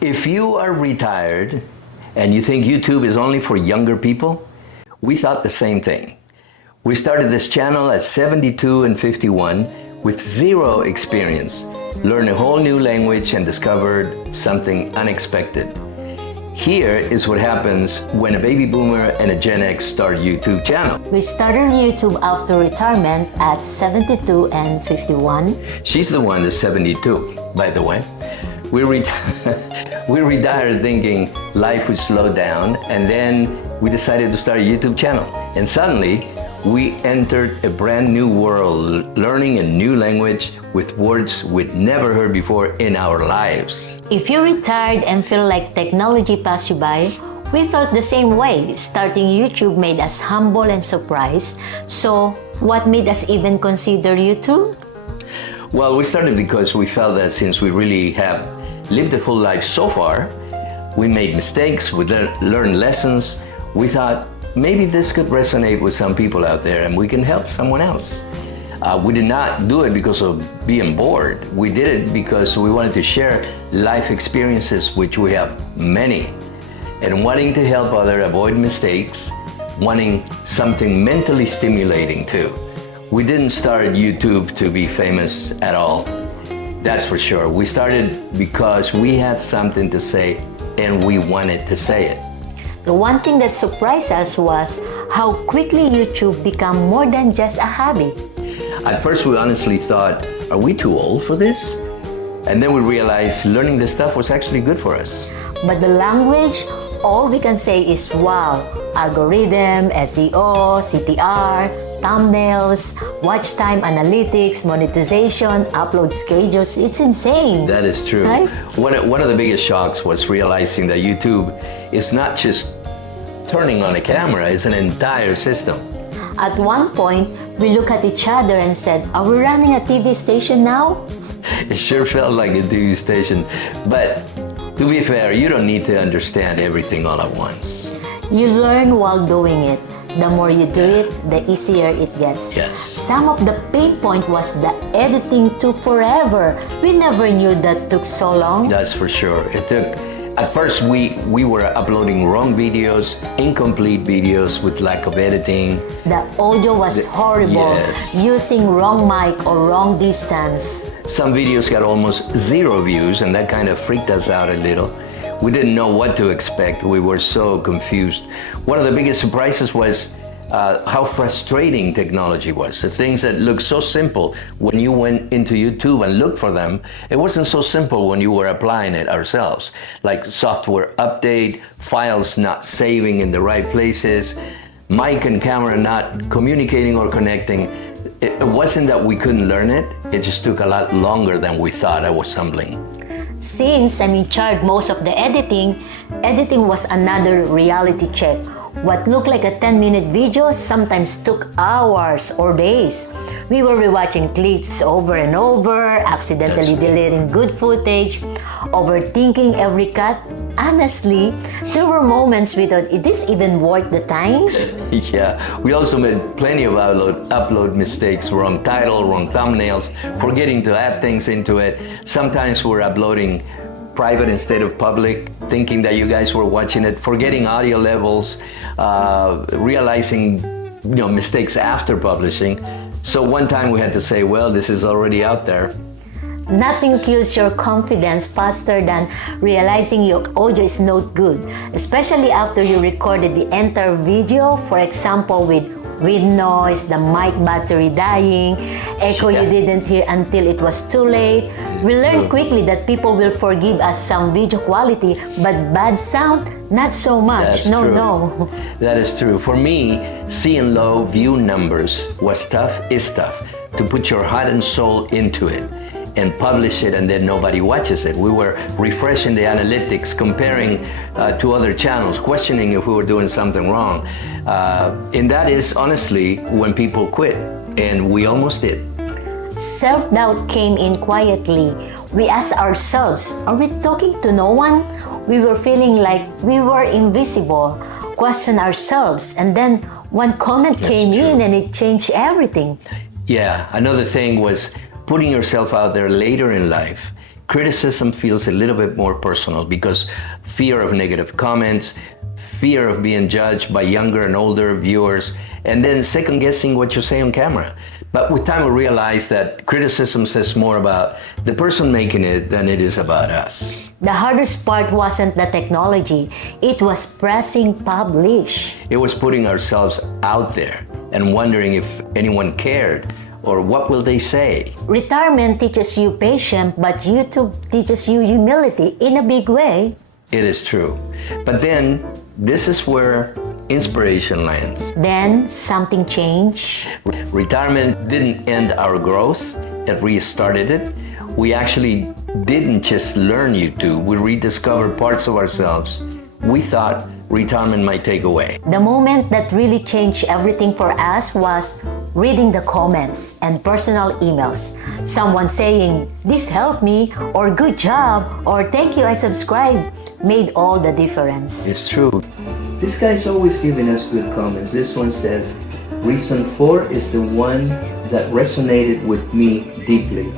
If you are retired and you think YouTube is only for younger people, we thought the same thing. We started this channel at 72 and 51 with zero experience, learned a whole new language and discovered something unexpected. Here is what happens when a baby boomer and a Gen X start a YouTube channel. We started YouTube after retirement at 72 and 51. She's the one that's 72, by the way. We retired thinking life would slow down, and then we decided to start a YouTube channel. And suddenly, we entered a brand new world, learning a new language with words we'd never heard before in our lives. If you retired and feel like technology passed you by, we felt the same way. Starting YouTube made us humble and surprised. So, what made us even consider YouTube? Well, we started because we felt that since we really have lived a full life so far, we made mistakes, we learned lessons. We thought maybe this could resonate with some people out there and we can help someone else. We did not do it because of being bored. We did it because we wanted to share life experiences, which we have many, and wanting to help others avoid mistakes, wanting something mentally stimulating too. We didn't start YouTube to be famous at all. That's for sure. We started because we had something to say and we wanted to say it. The one thing that surprised us was how quickly YouTube became more than just a hobby. At first, we honestly thought, are we too old for this? And then we realized learning this stuff was actually good for us. But the language, all we can say is wow. Algorithm, SEO, CTR, thumbnails, watch time analytics, monetization, upload schedules. It's insane. That is true. Right? One of the biggest shocks was realizing that YouTube is not just turning on a camera, it's an entire system. At one point, we looked at each other and said, are we running a TV station now? It sure felt like a TV station. But to be fair, you don't need to understand everything all at once. You learn while doing it. The more you do it, the easier it gets. Yes. Some of the pain point was the editing took forever. We never knew that took so long. That's for sure. At first, we were uploading wrong videos, incomplete videos with lack of editing. The audio was horrible, yes. Using wrong mic or wrong distance. Some videos got almost 0 views, and that kind of freaked us out a little. We didn't know what to expect. We were so confused. One of the biggest surprises was how frustrating technology was. The things that looked so simple when you went into YouTube and looked for them, it wasn't so simple when you were applying it ourselves. Like software update, files not saving in the right places, mic and camera not communicating or connecting. It wasn't that we couldn't learn it, it just took a lot longer than we thought. I was humbling. Since I'm in charge most of the editing was another reality check. What looked like a 10-minute video sometimes took hours or days. We were rewatching clips over and over, accidentally deleting good footage, overthinking every cut. Honestly, there were moments we thought, is this even worth the time? Yeah, we also made plenty of upload mistakes, wrong title, wrong thumbnails, forgetting to add things into it. Sometimes we're uploading private instead of public, thinking that you guys were watching it, forgetting audio levels, realizing mistakes after publishing. So one time we had to say, well, this is already out there. Nothing kills your confidence faster than realizing your audio is not good, especially after you recorded the entire video, for example, with noise, the mic battery dying, echo you didn't hear until it was too late. We learned quickly that people will forgive us some video quality, but bad sound, not so much. That's no, true. no. That is true. For me, seeing low view numbers was tough, is tough, to put your heart and soul into it and publish it and then nobody watches it. We were refreshing the analytics, comparing to other channels, questioning if we were doing something wrong. And that is honestly when people quit, and we almost did. Self-doubt came in quietly. We asked ourselves, are we talking to no one? We were feeling like we were invisible, questioned ourselves, and then one comment came in and it changed everything. Yeah, another thing was putting yourself out there later in life criticism feels a little bit more personal because fear of negative comments, fear of being judged by younger and older viewers, and then second guessing what you say on camera. But with time, we realize that criticism says more about the person making it than it is about us. The hardest part wasn't the technology, it was pressing publish. It was putting ourselves out there and wondering if anyone cared or what will they say. Retirement teaches you patience, but YouTube teaches you humility in a big way. It is true. But then, this is where inspiration lands. Then something changed. Retirement didn't end our growth, it restarted it. We actually didn't just learn YouTube, we rediscovered parts of ourselves we thought retirement might take away. The moment that really changed everything for us was reading the comments and personal emails. Someone saying, "This helped me," or "Good job," or "Thank you, I subscribed," made all the difference. It's true. This guy's always giving us good comments. This one says, "Reason 4 is the one that resonated with me deeply.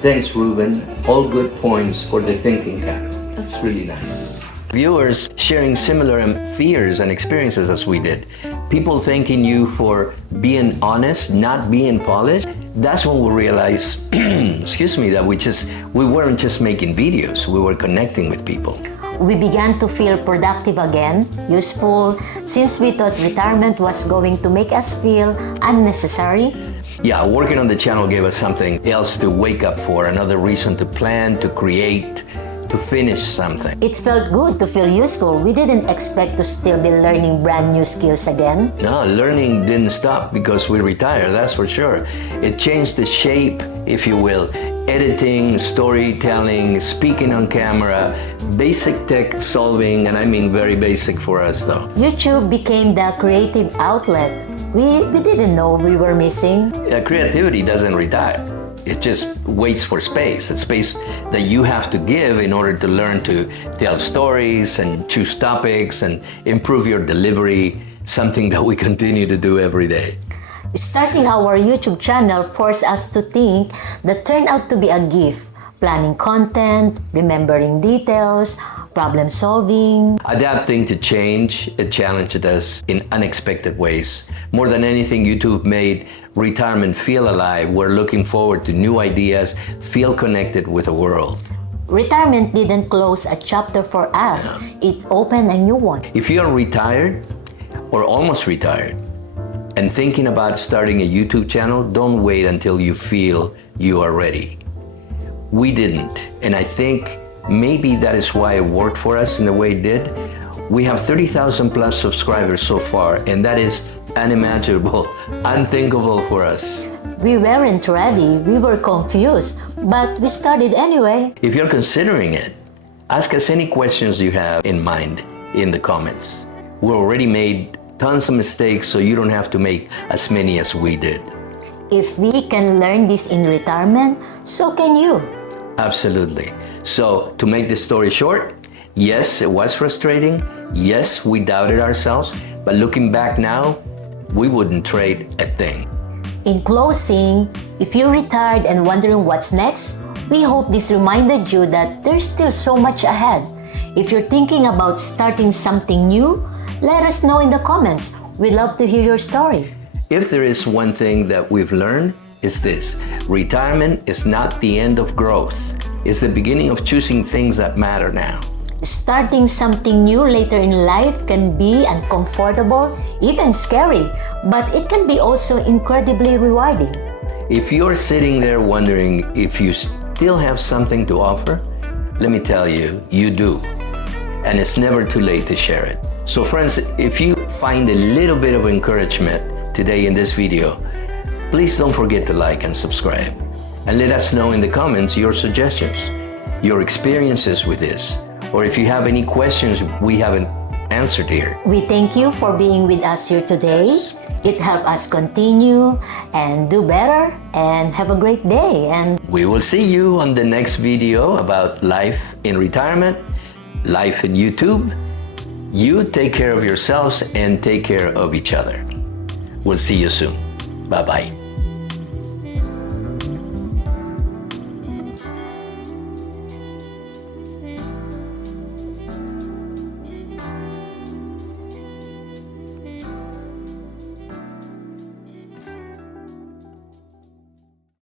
Thanks, Ruben. All good points for the thinking cap." That's really nice. Viewers sharing similar fears and experiences as we did. People thanking you for being honest, not being polished. That's when we realized, excuse me, that we weren't just making videos, we were connecting with people. We began to feel productive again, useful, since we thought retirement was going to make us feel unnecessary. Yeah, working on the channel gave us something else to wake up for, another reason to plan, to create, to finish something. It felt good to feel useful. We didn't expect to still be learning brand new skills again. No, learning didn't stop because we retired, that's for sure. It changed the shape, if you will. Editing, storytelling, speaking on camera, basic tech solving, and I mean very basic for us though. YouTube became the creative outlet we didn't know we were missing. Creativity doesn't retire. It just waits for space. It's space that you have to give in order to learn to tell stories and choose topics and improve your delivery, something that we continue to do every day. Starting our YouTube channel forced us to think that turned out to be a gift. Planning content, remembering details, problem solving. Adapting to change, it challenged us in unexpected ways. More than anything, YouTube made retirement feel alive. We're looking forward to new ideas, feel connected with the world. Retirement didn't close a chapter for us. It opened a new one. If you're retired or almost retired and thinking about starting a YouTube channel, don't wait until you feel you are ready. We didn't, and I think maybe that is why it worked for us in the way it did. We have 30,000 plus subscribers so far, and that is unimaginable, unthinkable for us. We weren't ready, we were confused, but we started anyway. If you're considering it, ask us any questions you have in mind in the comments. We already made tons of mistakes, so you don't have to make as many as we did. If we can learn this in retirement, so can you. Absolutely. So, to make this story short, yes, it was frustrating. Yes, we doubted ourselves, but looking back now, we wouldn't trade a thing. In closing, if you're retired and wondering what's next, we hope this reminded you that there's still so much ahead. If you're thinking about starting something new, let us know in the comments. We'd love to hear your story. If there is one thing that we've learned, is this: retirement is not the end of growth. It's the beginning of choosing things that matter now. Starting something new later in life can be uncomfortable, even scary, but it can be also incredibly rewarding. If you're sitting there wondering if you still have something to offer, let me tell you, you do. And it's never too late to share it. So friends, if you find a little bit of encouragement today in this video, please don't forget to like and subscribe. And let us know in the comments your suggestions, your experiences with this, or if you have any questions we haven't answered here. We thank you for being with us here today. It helped us continue and do better, and have a great day. And we will see you on the next video about life in retirement, life in YouTube. You take care of yourselves and take care of each other. We'll see you soon. Bye-bye.